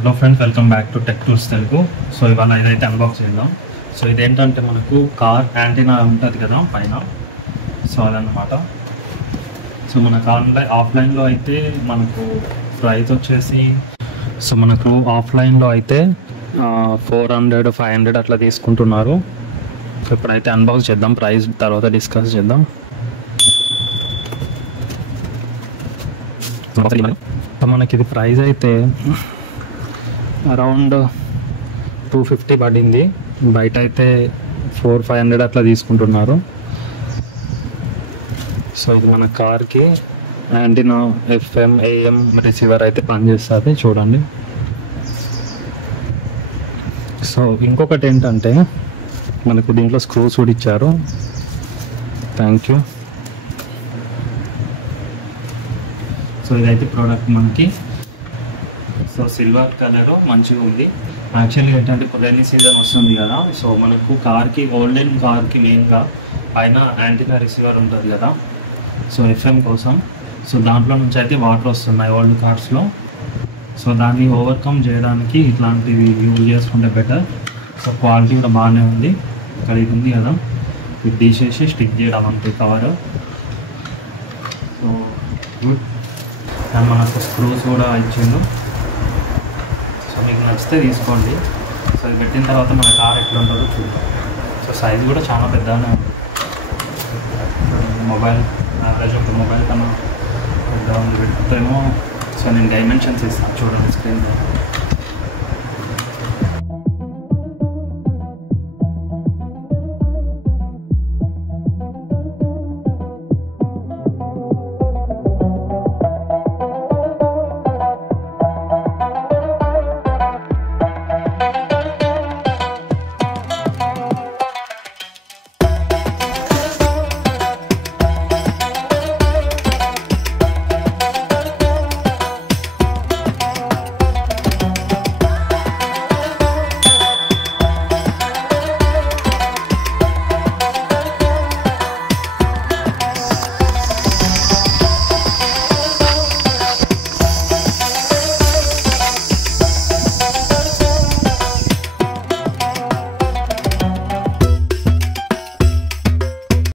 Hello friends, welcome back to tech tools Telugu. So ఇవాళ ఇదైతే unbox చేద్దాం. సో ఇదేంటంటే మనకు కార్ యాంటీనా ఉంటుంది కదా పైన, సో అదన్నమాట. సో మనకు ఆఫ్లైన్లో అయితే మనకు ప్రైస్ వచ్చేసి, సో మనకు ఆఫ్లైన్లో అయితే 400 500 అట్లా తీసుకుంటున్నారు. సో ఇప్పుడైతే అన్బాక్స్ చేద్దాం, ప్రైస్ తర్వాత డిస్కస్ చేద్దాం. సో మనకి ఇది ప్రైస్ అయితే అరౌండ్ 250 పడింది. బయట అయితే 400-500 అట్లా తీసుకుంటున్నారు. సో ఇది మన కార్కి యాంటీనా FM AM రిసీవర్ అయితే పనిచేస్తుంది, చూడండి. సో ఇంకొకటి ఏంటంటే మనకు దీంట్లో స్క్రూస్ కూడా ఇచ్చారు. Thank you. సో ఇదైతే ప్రోడక్ట్ మనకి. సో సిల్వర్ కలర్ మంచిగా ఉంది. యాక్చువల్లీ ఏంటంటే ఇప్పుడు రైనీ సీజన్ వస్తుంది కదా, సో మనకు కార్కి ఓల్డెన్ కార్కి మెయిన్గా పైన యాంటీనా రిసీవర్ ఉంటుంది కదా, సో FM కోసం. సో దాంట్లో నుంచి అయితే వాటర్ వస్తున్నాయి ఓల్డ్ కార్స్లో. సో దాన్ని ఓవర్కమ్ చేయడానికి ఇట్లాంటివి యూజ్ చేసుకుంటే బెటర్. సో క్వాలిటీ కూడా బాగానే ఉంది. ఇక్కడ ఇది ఉంది కదా, ఇది తీసేసి స్టిక్ చేయడం అంతే కవర్. So good. అండ్ మనకు స్క్రూస్ కూడా ఇచ్చిండు. సో మీకు నచ్చితే తీసుకోండి. సో ఇది పెట్టిన తర్వాత మన కార్ ఎట్లా ఉంటుందో చూద్దాం. సో సైజ్ కూడా చాలా పెద్దగానే ఉంది. మొబైల్ యావరేజ్ ఒక మొబైల్ కన్నా పెద్దగా ఉంది. పెడితేమో సో నేను డైమెన్షన్స్ ఇస్తాను, చూడండి స్క్రీన్.